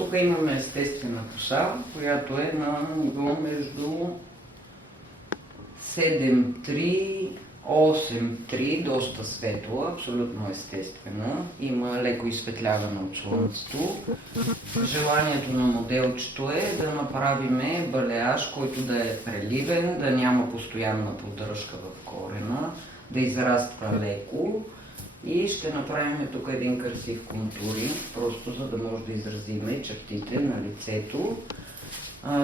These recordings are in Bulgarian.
Тук имаме естествена коса, която е на ниво между 7,3, 8,3, доста светла, абсолютно естествена. Има леко изсветляване от слънцето. Желанието на моделчето е да направим балеаж, който да е преливен, да няма постоянна поддръжка в корена, да израства леко. И ще направим тук един красив контуринг, просто за да може да изразим чертите на лицето.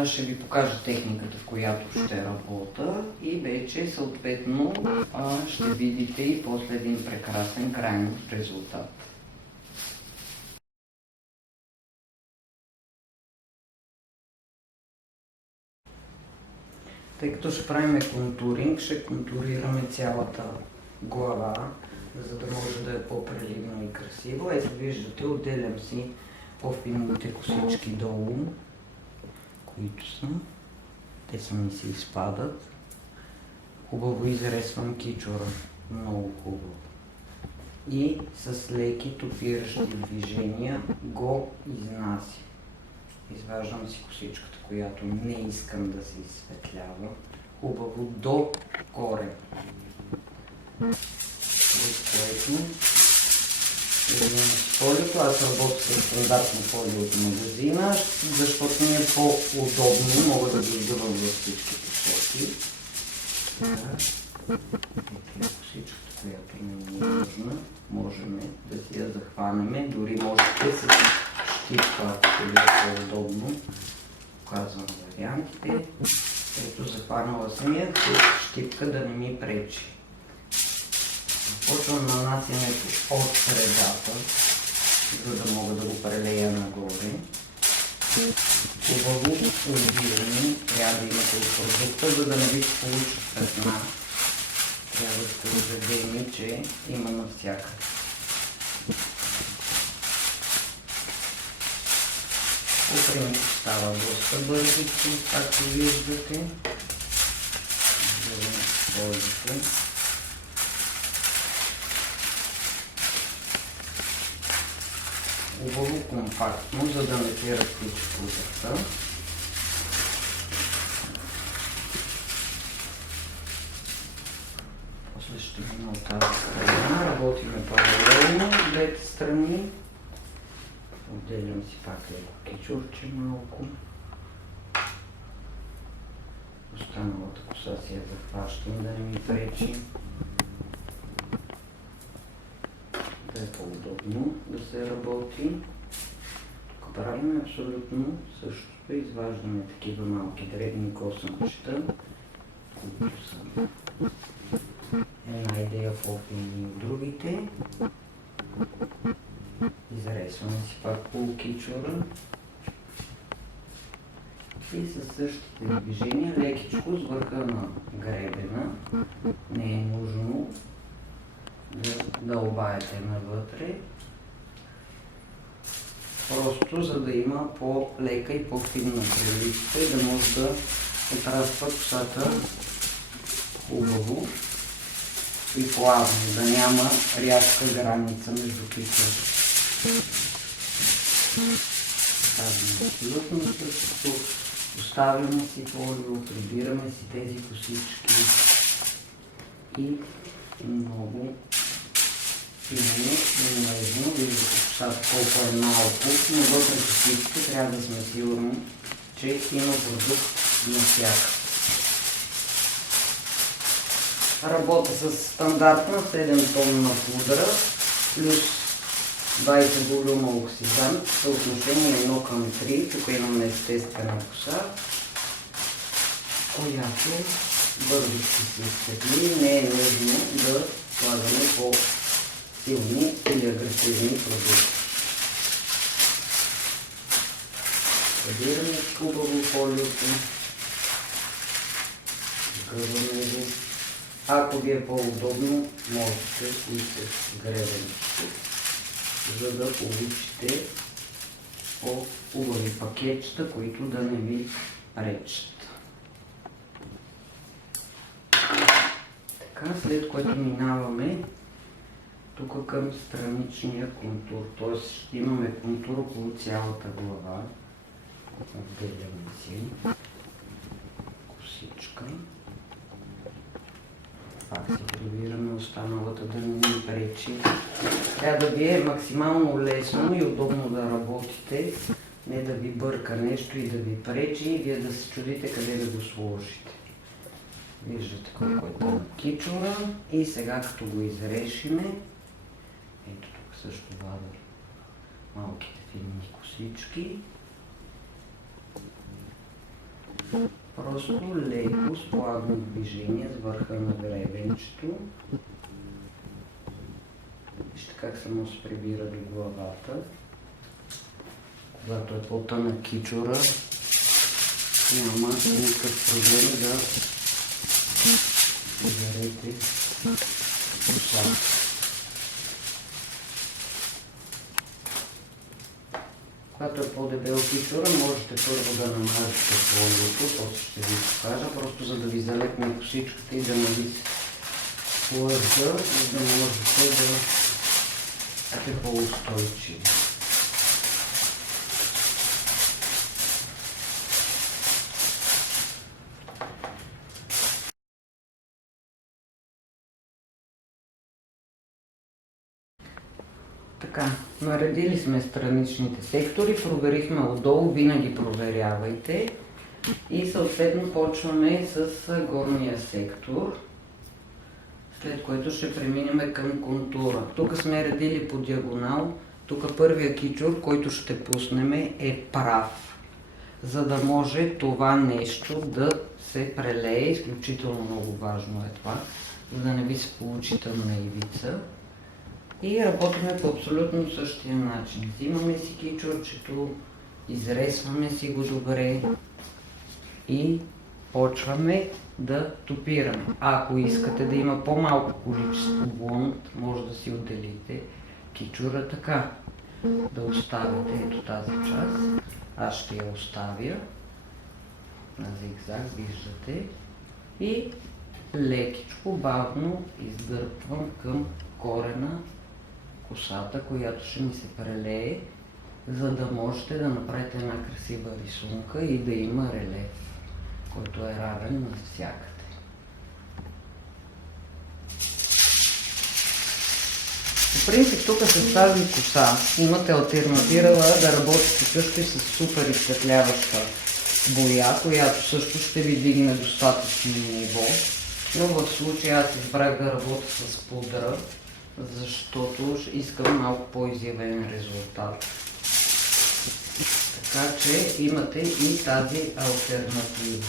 Ще ви покажа техниката, в която ще работя и вече съответно ще видите и после един прекрасен крайен резултат. Тъй като ще правим контуринг, ще контурираме цялата глава, за да може да е по-преливно и красиво. Ето виждате, отделям си по-фините косички долу, които са. Те сами се изпадат. Хубаво изресвам кичура. Много хубаво. И с леки топиращи движения го изнася. Изваждам си косичката, която не искам да се изсветлява. Хубаво до корен. От което фолиото, аз работя с стандартно фолио от магазина, защото ми е по-удобно, мога да ги издавам във всички посоки. Косичката, която не е нужна, можем да си я захванем, дори можете с щипка, ако ви е по-удобно. Показвам вариантите. Ето захванала съм я с щипка да не ми пречи. Почвам нанасянето от средата, за да мога да го прелея нагоре. Хубаво оливиране трябва да имате от продукта, за да не ви се получи петна. Трябва да сте убедени, че има навсякъде. Упрямето става доста бързичко, както виждате. Вземем фолиото. Хубаво компактно, за да не се разтича продукта. После ще мина от тази страна. Работиме паралелно от двете страни. Отделям си пак леко кичурче малко. Останалата коса си я захващам да не ми пречи. Да е по-удобно да се работи. Тук правим абсолютно същото. Изваждаме такива малки дребни косъмчета, които са една идея по-фини от другите. Изресваме си пак полукичура и със същите движения лекичко с върха на гребена. Не е нужно да дълбаете навътре, просто за да има по-лека и по-финна преливка и да може да отраства косата хубаво и плавно, да няма рязка граница между кичурите. Казваме абсолютно същото, оставяме си фолио, прибираме си тези косички и много финно и нежно. Виждате косата колко е малко, но въпреки всичко трябва да сме сигурни, че има продукт навсякъде. Работя с стандартна 7 тонна пудра плюс 20 волюма оксидант, съотношение 1:3. Тук имаме естествена коса, която бързо ще се изсветли. Не е нужно да слагаме по-силни или агресивни продукти. Събираме хубаво фолиото, сгъваме го. Ако ви е по-удобно, можете и с гребенчето, за да получите по-хубави пакетчета, които да не ви пречат. Така, след което минаваме тук към страничния контур, т.е. ще имаме контур около цялата глава. Отделяме си косичка. Пак си прибираме останалата да не ни пречи. Трябва да ви е максимално лесно и удобно да работите, не да ви бърка нещо и да ви пречи и вие да се чудите къде да го сложите. Виждате колко е тънък кичура и сега като го изрешиме, ето тук също вадя малките финни косички. Просто леко, с плавно движение с върха на гребенчето. Вижте как само се прибира до главата. Когато е по-тънък кичура, няма никакъв проблем да поберете косата. Когато е по-дебел кичура, можете първо да намажете фолиото, после ще ви покажа, просто за да ви залепне косичката и да не ви се лъжда, за да можете да сте по-устойчиви. Така, наредили сме страничните сектори, проверихме отдолу, винаги проверявайте и съответно почваме с горния сектор, след което ще преминем към контура. Тук сме редили по диагонал, тук първия кичур, който ще пуснем е прав, за да може това нещо да се прелее, изключително много важно е това, за да не ви се получи тъмна ивица. И работиме по абсолютно същия начин. Взимаме си кичурчето, изресваме си го добре и почваме да топираме. Ако искате да има по-малко количество блонд, може да си отделите кичура така. Да оставите ето тази част. Аз ще я оставя на зигзаг, виждате. И лекичко, бавно издърпвам към корена косата, която ще ми се прелее, за да можете да направите една красива рисунка и да има релеф, който е равен навсякъде. По принцип тук с тази коса имате алтернатива да работите също и с супер изсветляваща боя, която също ще ви дигне достатъчно ниво, но в случая аз избрах да работя с пудра, защото искам малко по-изявен резултат. Така че имате и тази алтернатива.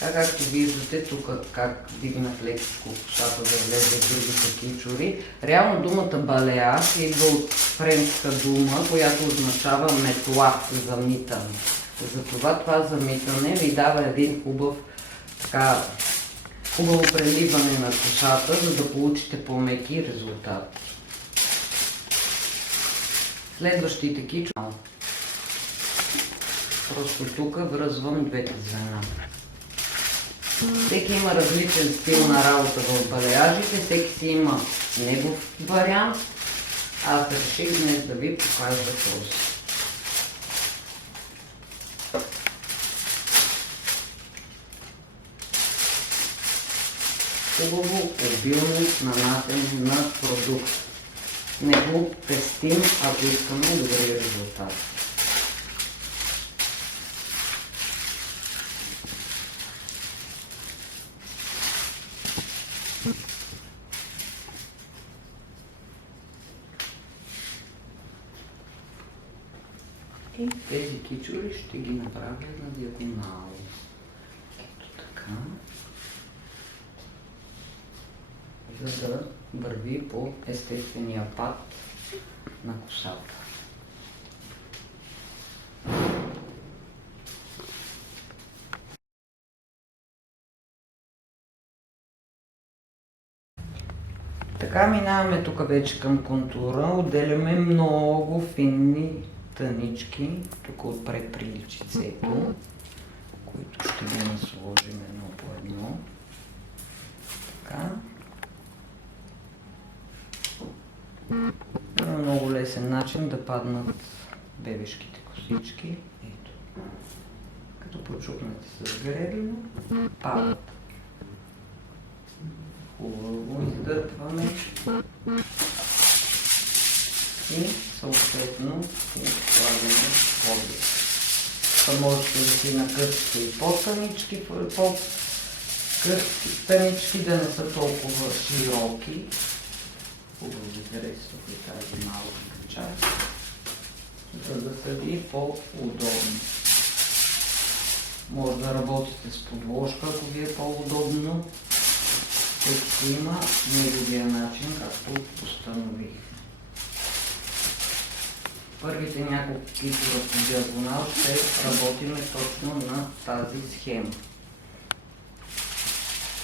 Така както виждате тук как дигнах лекичко косата да влезе в другите кичури. Реално думата балеаж идва от френска дума, която означава метла, замитане. Затова това замитане ви дава един хубаво преливане на косата, за да получите по-меки резултати. Следващите кичури. Просто тук връзвам двете звена. Всеки има различен стил на работа в балеажите, всеки си има негов вариант. Аз реших днес да ви покажа този. Хубаво обилно нанасене на продукт. Не го пестим, ако искаме добри резултати. И тези кичури ще ги направя на диагонал. Ето така. За да върви по естествения път на косата. Така минаваме тук вече към контура, отделяме много финни тънички, тук отпред при личицето, които ще ги насложим едно по едно. Така. начин да паднат бебешките косички. Ето. Като почукнете с гребено, падат. Хубаво издърпваме и съответно слагаме води. Можете да си накъсате и по-тънички, да не са толкова широки. Хубаво ви харесва и тази малка част, за да са ви по-удобно. Може да работите с подложка, ако ви е по-удобно. Също има неговия начин, както установих. Първите няколко китора по диагонал ще работим точно на тази схема.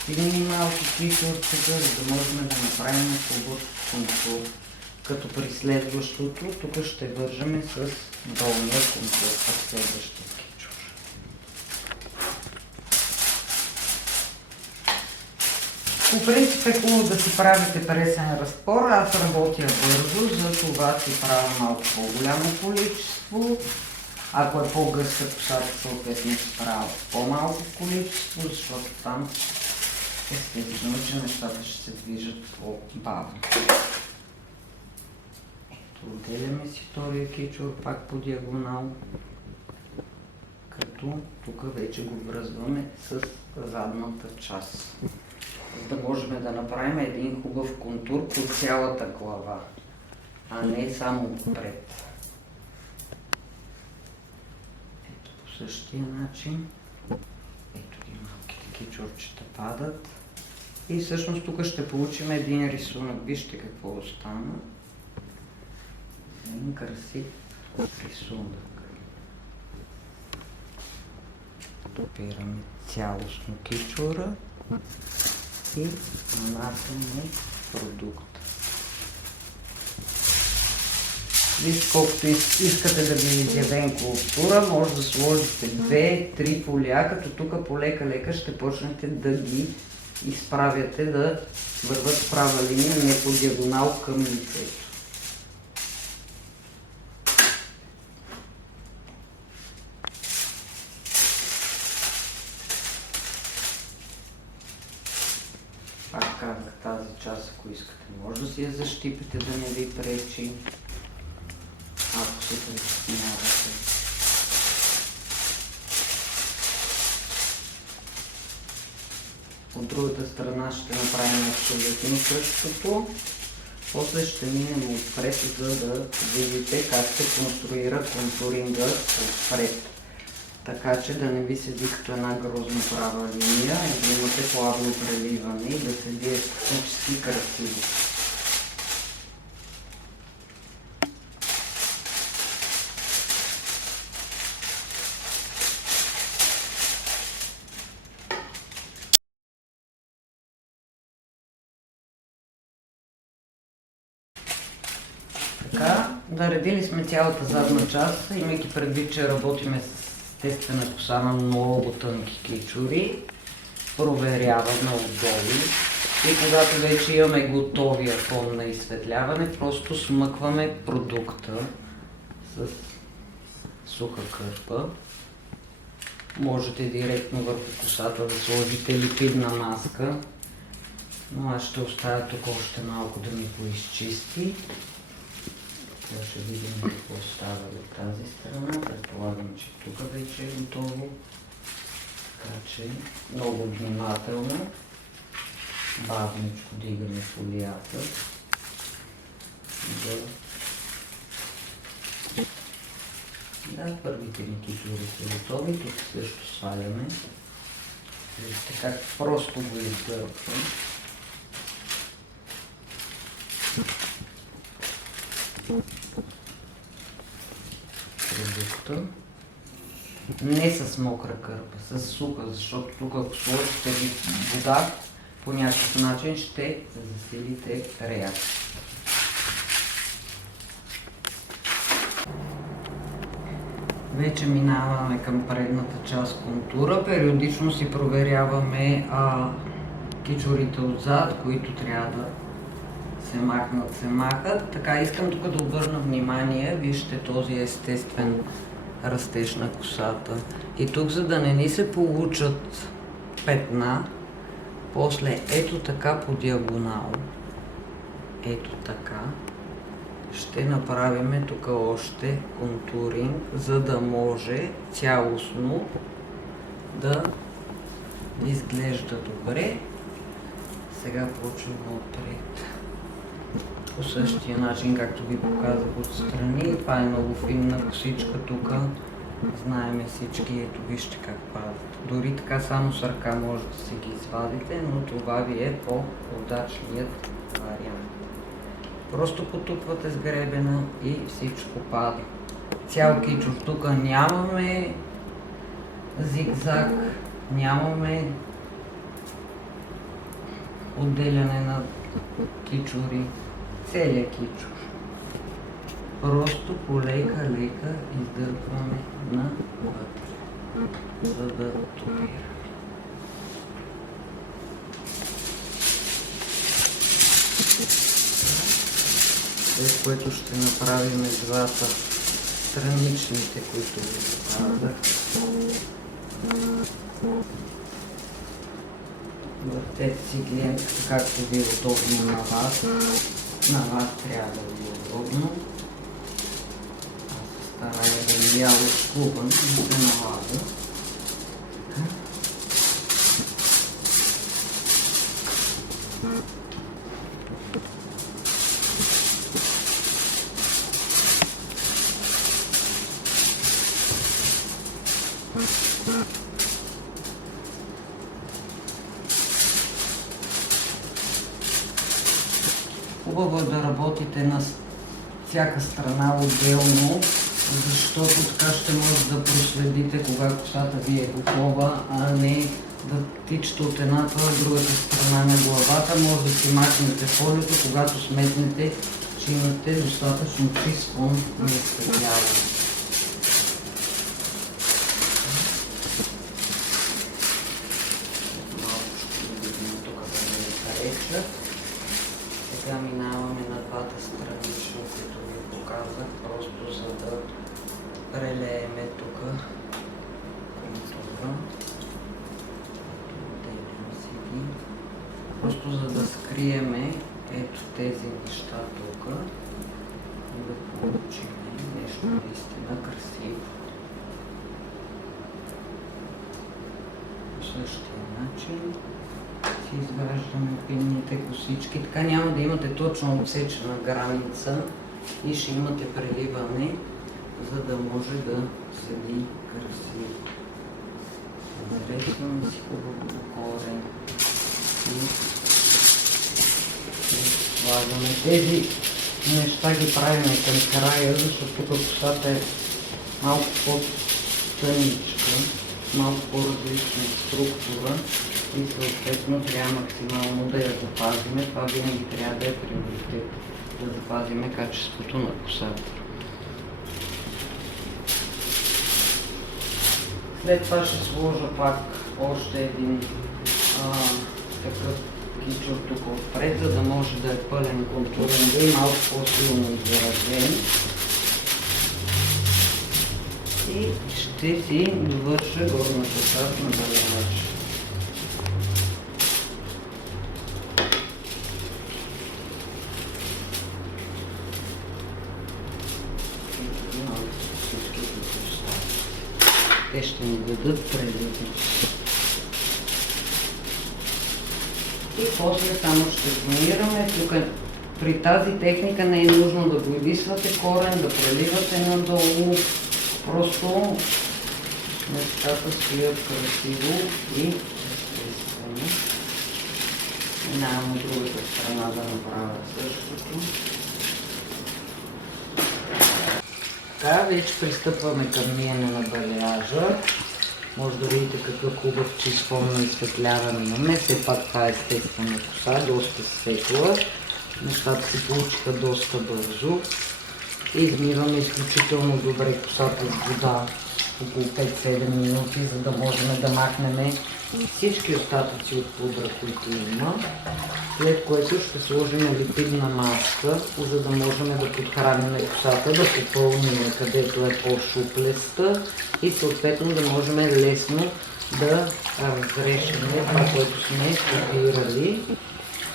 Стигнем малки киторчета, за да можем да направим хубав контур. Като при следващото, тук ще вържем с долния контур, а следващия кичур. По принцип е хубаво да си правите пресен разтвор, аз работя бързо, за това си правя малко по-голямо количество. Ако е по-гъста косата, съответно си правя по-малко количество, защото там естествено, че нещата ще се движат по-бавно. Ето, отделяме си втория кичур пак по диагонал, като тук вече го връзваме с задната част, за да можем да направим един хубав контур по цялата глава, а не само отпред. Ето по същия начин. Ето ги малките кичурчета падат. И всъщност тук ще получим един рисунък. Вижте какво остана. Един красив рисунък. Допираме цялостно кичура и нанасяме продукта. Вижте, колкото искате да ви изявен скулптура, може да сложите 2-3 поля, като тук полека-лека ще почнете да ги изправяте, да върват в права линия, не по диагонал към лицето. Пак казах, тази част, ако искате, може да си я защипите, да не ви пречи, ако се притеснявате. От другата страна ще направим абсолютно същото. После ще минем отпред, за да видите как се конструира контуринга отпред. Така че да не ви седи като една грозно права линия и да имате плавно преливане и да седи естетически красиво. Така, наредили сме цялата задна част, имайки предвид, че работиме с естествена коса на много тънки кичури. Проверяваме отдолу и когато вече имаме готовия фон на изсветляване, просто смъкваме продукта с суха кърпа. Можете директно върху косата да сложите липидна маска, но аз ще оставя тук още малко да ми поизчисти. Ще видим какво става от тази страна. Предполагам, че тук вече е готово. Така че много внимателно, бавничко дигаме фолията. Да, първите ни кичури са готови. Тук също сваляме. Вижте как просто го издърпвам. Продукта. Не с мокра кърпа, с суха, защото тук ако сложите вода, по някакъв начин ще засилите реакцията. Вече минаваме към предната част контура. Периодично си проверяваме кичурите отзад, които трябва да се махат. Така, искам тук да обърна внимание, вижте този естествен растеж на косата. И тук, за да не ни се получат петна, после ето така по диагонал, ето така, ще направим тук още контуринг, за да може цялостно да изглежда добре. Сега почваме отпред. По същия начин, както ви показах отстрани. Това е много финна косичка тук. Знаеме всички, ето вижте как падат. Дори така само с ръка може да си ги извадите, но това ви е по-удачният вариант. Просто потупвате с гребена и всичко пада. Цял кичур. Тук нямаме зигзаг, нямаме отделяне на кичури. Целият кичур. Просто полека издърпваме навътре, за да топираме. След което ще направим двата страничните, които ви показах. Въртете си гледката, както ви е удобно на вас. На вас трябва да ви е удобно. Аз се старая да не яла скубан, но се налага. Хубаво е да работите на всяка страна отделно, защото така ще може да проследите кога косата ви е готова, а не да тичате от едната в другата страна на главата. Може да си махнете фолиото, когато сметнете, че имате достатъчно чист фон на изсветляване. Сега минаваме на двата странични, които ви показах, просто за да прелееме тук контура. Отделям си ги. Просто за да скриеме ето тези неща тук и да получим нещо наистина красиво. По същия начин си изваждаме пинните косички. Така няма да имате точно отсечена граница и ще имате преливане, за да може да седи красиво. Зареждаме си хубаво докоре и слагаме. Тези неща ги правим към края, защото тук косата е малко по-тъничка, малко по-различна структура и съответно трябва максимално да я запазиме. Това винаги трябва да е приоритет, да запазиме качеството на косата. След това ще сложа пак още един такъв кичур тук отпред, за да може да е пълен контурен, да е малко по-силно изразен. И ще си довърша горната част на балямача. Те ще ни дадат преливи. И после само ще зонираме. Тук при тази техника не е нужно да го извисвате корен, да преливате надолу. Просто нещата стоят красиво и естествено. Минавам от другата страна да направя същото. Така, вече пристъпваме към миене на балиажа. Може да видите какъв хубав чист фон на изсветляване имаме. Все пак това е естествена коса, доста светла. Нещата се получиха доста бързо. Измиваме изключително добре косата с вода около 5-7 минути, за да можем да махнем всички остатъци от пудра, които има, след което ще сложим липидна маска, за да можем да подхраним косата, да попълним където е по-шуплеста и съответно да можем лесно да разрешим това, което сме копирали,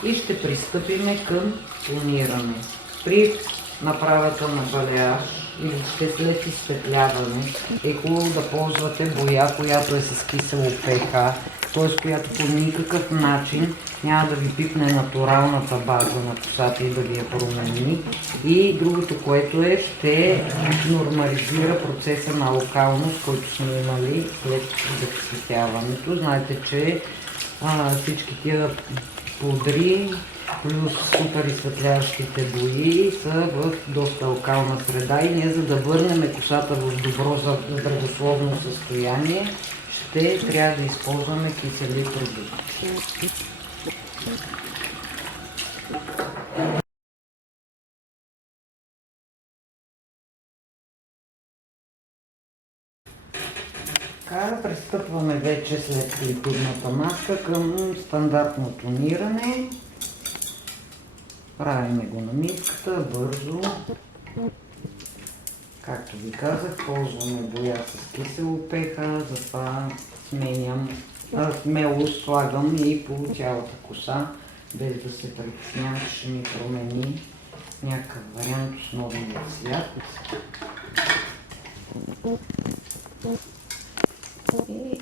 и ще пристъпим към тониране. При направата на балеаж и въобще след изсветляване е хубаво да ползвате боя, която е с кисело pH, т.е. която по никакъв начин няма да ви пипне натуралната база на косата и да ви я промени. И другото, което е, ще нормализира процеса на локалност, който сме имали след закисяването. Знаете, че всички тия пудри плюс супер изсветляващите бои са в доста локална среда и ние, за да върнем косата в добро здравословно състояние, ще трябва да използваме кисели продукти. Така, пристъпваме вече след липидната маска към стандартно тониране. Правим го на миската бързо. Както ви казах, ползваме боя с кисело pH, затова смело слагам и по цялата коса, без да се притеснявам, че ще ми промени някакъв вариант основния цвят. И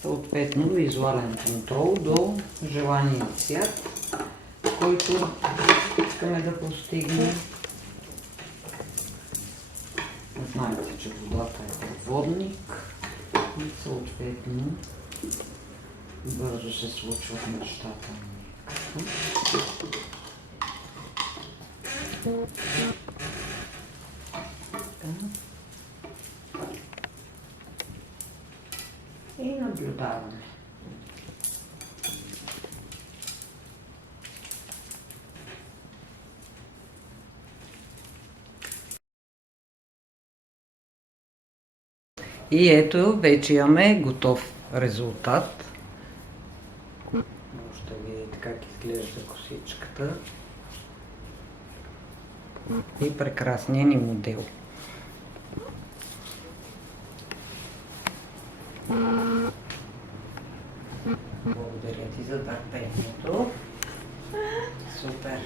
съответно визуален контрол до желания цвят, който искаме да постигнем. Знаете, че водата е проводник и съответно бързо се случват нещата. И наблюдаваме. И ето, вече имаме готов резултат. Може да видите как изглежда косичката. И прекрасният ни модел. Благодаря ти за търпението. Супер!